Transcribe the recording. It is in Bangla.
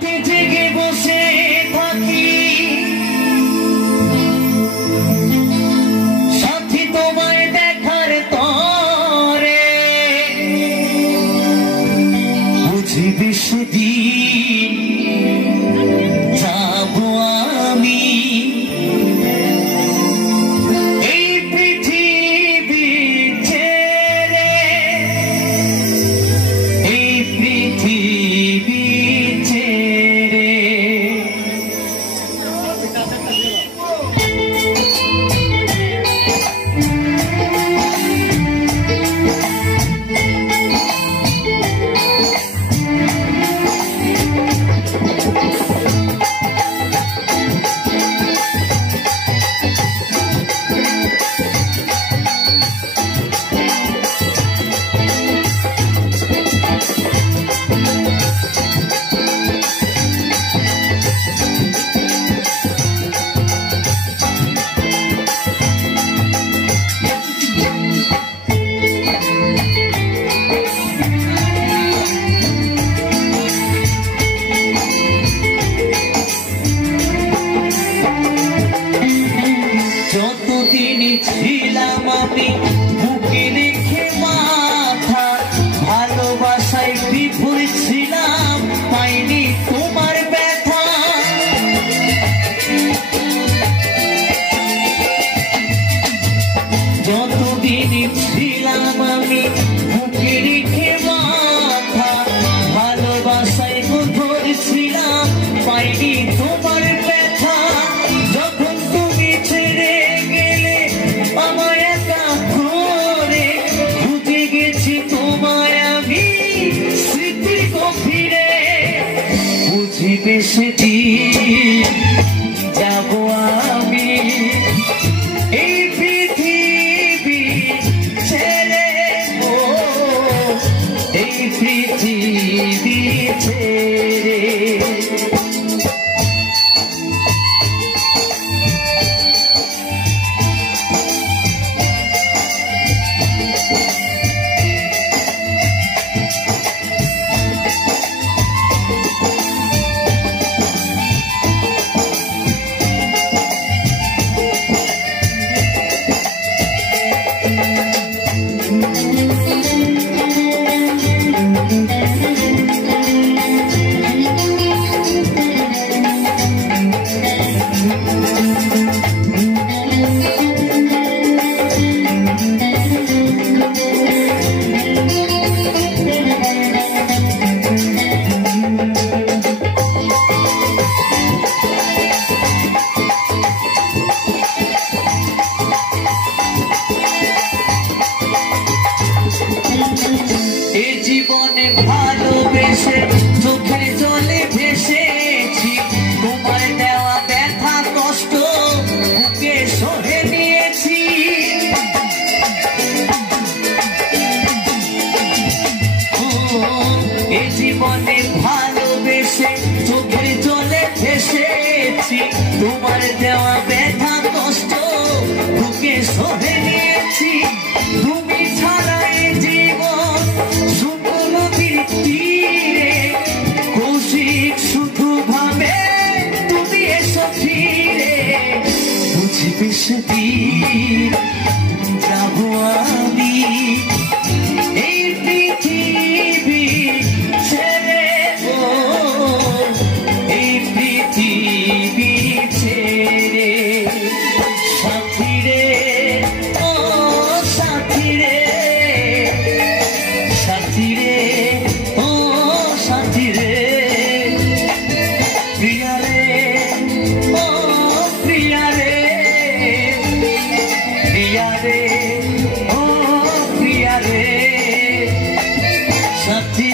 জেগে বসে থাকি সাথী তোমায় দেখার তরে বুঝিবে সেদিন যাব আমি এই পৃথিবী ছেড়ে এই পৃথিবী ছেড়ে ছিলাম আমি বুকে রেখে মাথা ভালোবাসায় বিভোর ছিলাম পাইনি তোমার ব্যথা যতদিন ছিলাম আমি বুকে রেখে মাথা ভালোবাসায় বিভোর ছিলাম পাইনি তোমার ব্যথা যখন তুমি ছেড়ে সেদিন যাব আমি এই পৃথিবী ছেড়ে এই পৃথিবী ছেড়ে এই জীবনে ভালোবেসে চোখের জলে ভেসেছি তোমার দেওয়া ব্যথা কষ্ট বুকে সহে নিয়েছি এই জীবনে ভালোবেসে চোখের জলে ভেসেছি তোমার দেওয়া ব্যথা কষ্ট বুকে সহে নিয়েছি তুমি ছাড়া কৌশিক শুধু ভাবে তুমি এসো ফিরে বুঝিবে সেদিন যাব আমি এই পৃথিবী ছেড়ে এই পৃথিবী ছেড়ে সাথী রে ও সাথী রে সাথী রে ও সাথী রে প্রিয়া রে ও প্রিয়া রে প্রিয়া রে ও প্রিয়া রে সাথী